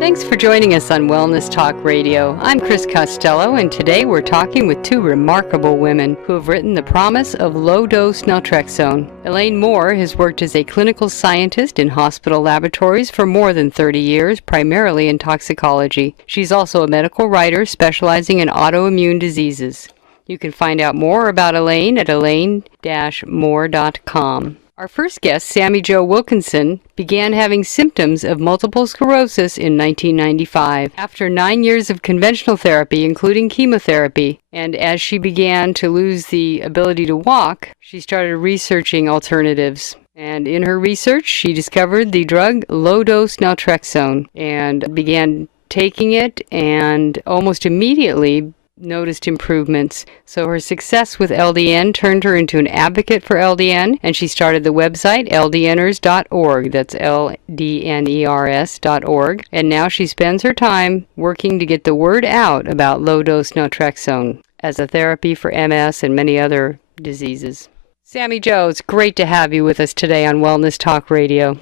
Thanks for joining us on Wellness Talk Radio. I'm Chris Costello, and today we're talking with two remarkable women who have written The Promise of Low-Dose Naltrexone. Elaine Moore has worked as a clinical scientist in hospital laboratories for more than 30 years, primarily in toxicology. She's also a medical writer specializing in autoimmune diseases. You can find out more about Elaine at elaine-moore.com. Our first guest, Sammy Jo Wilkinson, began having symptoms of multiple sclerosis in 1995. After 9 years of conventional therapy, including chemotherapy, and as she began to lose the ability to walk, she started researching alternatives. And in her research, she discovered the drug low-dose naltrexone and began taking it, and almost immediately noticed improvements. So her success with LDN turned her into an advocate for LDN, and she started the website ldners.org. That's ldners.org. And now she spends her time working to get the word out about low-dose naltrexone as a therapy for MS and many other diseases. Sammy Jo, it's great to have you with us today on Wellness Talk Radio.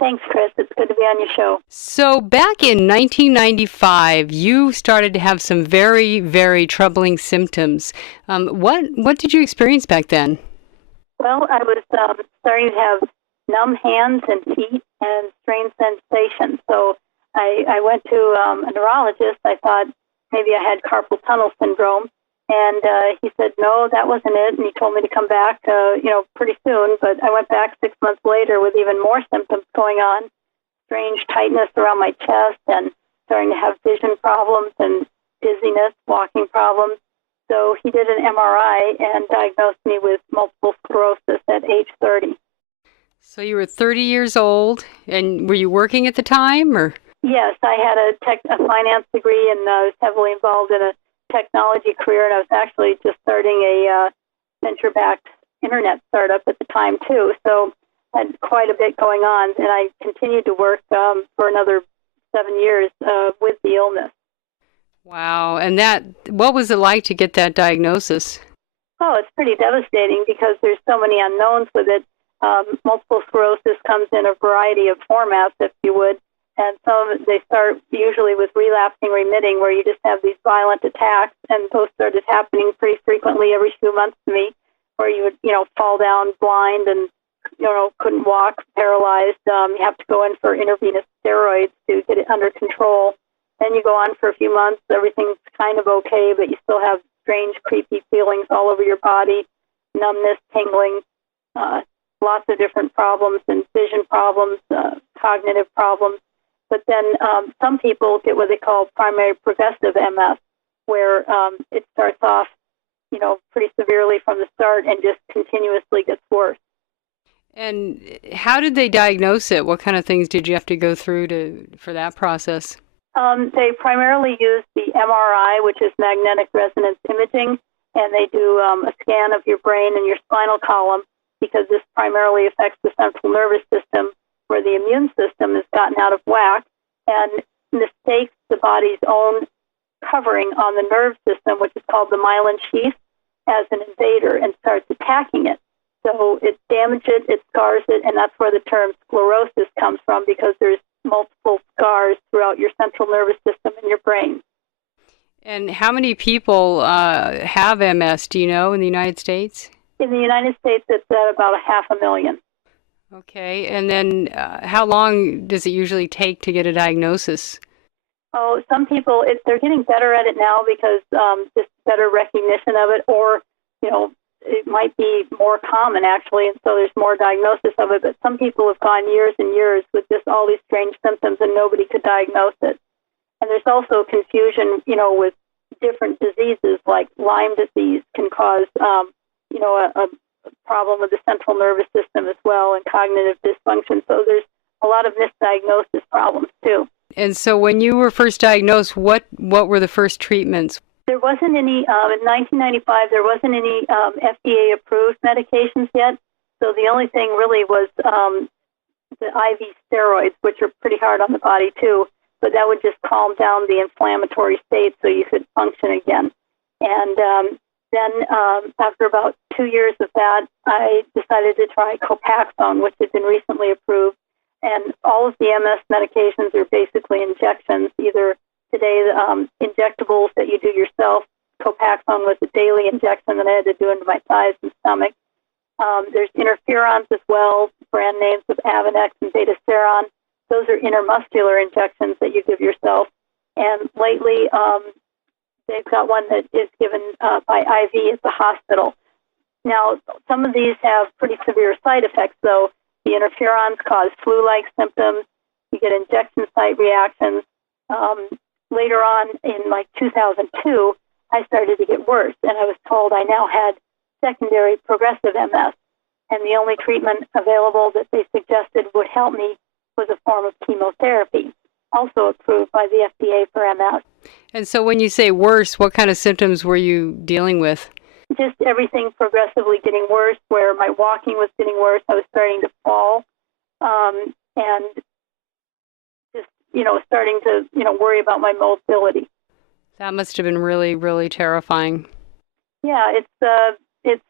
Thanks, Chris. It's good to be on your show. So back in 1995, you started to have some very, very troubling symptoms. What did you experience back then? Well, I was starting to have numb hands and feet and strange sensations. So I went to a neurologist. I thought maybe I had carpal tunnel syndrome. And he said, no, that wasn't it. And he told me to come back, pretty soon. But I went back 6 months later with even more symptoms going on, strange tightness around my chest and starting to have vision problems and dizziness, walking problems. So he did an MRI and diagnosed me with multiple sclerosis at age 30. So you were 30 years old, and were you working at the time? Or? Yes, I had a finance degree, and I was heavily involved in a technology career, and I was actually just starting a venture-backed internet startup at the time too. So I had quite a bit going on, and I continued to work for another 7 years with the illness. Wow! And what was it like to get that diagnosis? Oh, it's pretty devastating because there's so many unknowns with it. Multiple sclerosis comes in a variety of formats, if you would. And some they start usually with relapsing remitting, where you just have these violent attacks, and those started happening pretty frequently every few months to me, where you would, fall down blind and, couldn't walk, paralyzed. You have to go in for intravenous steroids to get it under control. Then you go on for a few months, everything's kind of okay, but you still have strange, creepy feelings all over your body, numbness, tingling, lots of different problems, and vision problems, cognitive problems. But then some people get what they call primary progressive MS, where it starts off, pretty severely from the start and just continuously gets worse. And how did they diagnose it? What kind of things did you have to go through for that process? They primarily use the MRI, which is magnetic resonance imaging, and they do a scan of your brain and your spinal column, because this primarily affects the central nervous system, where the immune system has gotten out of whack and mistakes the body's own covering on the nerve system, which is called the myelin sheath, as an invader and starts attacking it. So it damages it, scars it, and that's where the term sclerosis comes from, because there's multiple scars throughout your central nervous system and your brain. And how many people have MS, do you know, in the United States? In the United States, it's at about 500,000. Okay, and then how long does it usually take to get a diagnosis? Oh, some people, they're getting better at it now because just better recognition of it, or, it might be more common, actually, and so there's more diagnosis of it. But some people have gone years and years with just all these strange symptoms, and nobody could diagnose it. And there's also confusion, with different diseases, like Lyme disease can cause, a problem with the central nervous system as well, and cognitive dysfunction. So there's a lot of misdiagnosis problems too. And so when you were first diagnosed, what were the first treatments? There wasn't any, in 1995, there wasn't any FDA-approved medications yet. So the only thing really was the IV steroids, which are pretty hard on the body too, but that would just calm down the inflammatory state so you could function again. And then after about 2 years of that, I decided to try Copaxone, which had been recently approved. And all all of the MS medications are basically injections. Either today, injectables that you do yourself. Copaxone was a daily injection that I had to do into my thighs and stomach. There's interferons as well, brand names of Avonex and Betaseron. Those are intermuscular injections that you give yourself. And lately, they've got one that is given by IV at the hospital. Now, some of these have pretty severe side effects, though. The interferons cause flu-like symptoms. You get injection site reactions. Later on, in like 2002, I started to get worse, and I was told I now had secondary progressive MS. And the only treatment available that they suggested would help me was a form of chemotherapy, also approved by the FDA for MS. And so when you say worse, what kind of symptoms were you dealing with? Just everything progressively getting worse, where my walking was getting worse. I was starting to fall, and just, starting to, worry about my mobility. That must have been really, really terrifying. Yeah, it's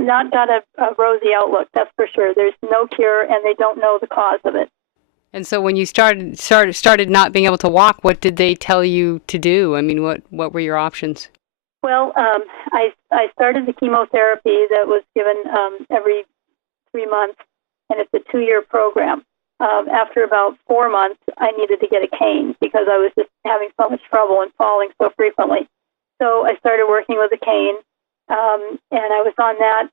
not got a rosy outlook, that's for sure. There's no cure, and they don't know the cause of it. And so when you started not being able to walk, what did they tell you to do? I mean, what were your options? Well, I started the chemotherapy that was given every 3 months, and it's a 2-year program. After about 4 months, I needed to get a cane because I was just having so much trouble and falling so frequently. So I started working with a cane, and I was on that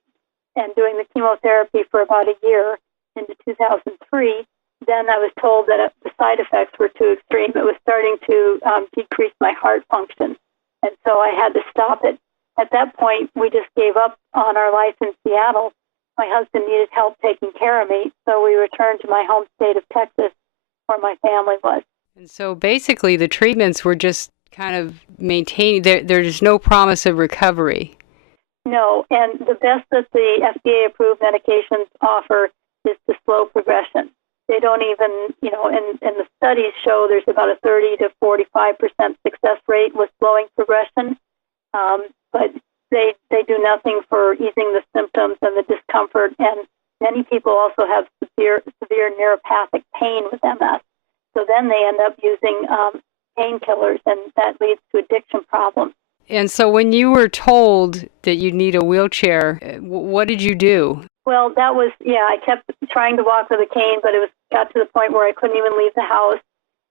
and doing the chemotherapy for about a year into 2003. Then I was told that the side effects were too extreme. It was starting to decrease my heart function, and so I had to stop it. At that point, we just gave up on our life in Seattle. My husband needed help taking care of me, so we returned to my home state of Texas, where my family was. And so basically the treatments were just kind of maintaining, there's no promise of recovery. No, and the best that the FDA-approved medications offer is to slow progression. They don't even, and the studies show there's about a 30 to 45% success rate with slowing progression, but they do nothing for easing the symptoms and the discomfort, and many people also have severe neuropathic pain with MS. So then they end up using painkillers, and that leads to addiction problems. And so when you were told that you need a wheelchair, what did you do? Well, that was, I kept trying to walk with a cane, but it got to the point where I couldn't even leave the house.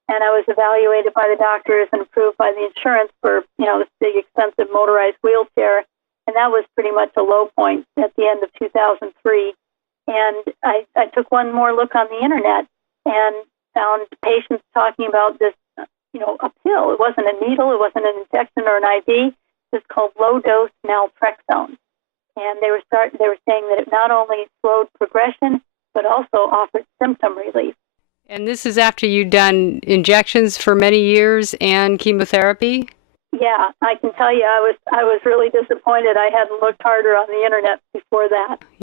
And I was evaluated by the doctors and approved by the insurance for, this big, expensive motorized wheelchair. And that was pretty much a low point at the end of 2003. And I took one more look on the internet and found patients talking about this, a pill. It wasn't a needle. It wasn't an injection or an IV. It's called low-dose Naltrexone. And they were saying that it not only slowed progression, but also offered symptom relief. And this is after you'd done injections for many years and chemotherapy? Yeah, I can tell you I was really disappointed. I hadn't looked harder on the internet before that.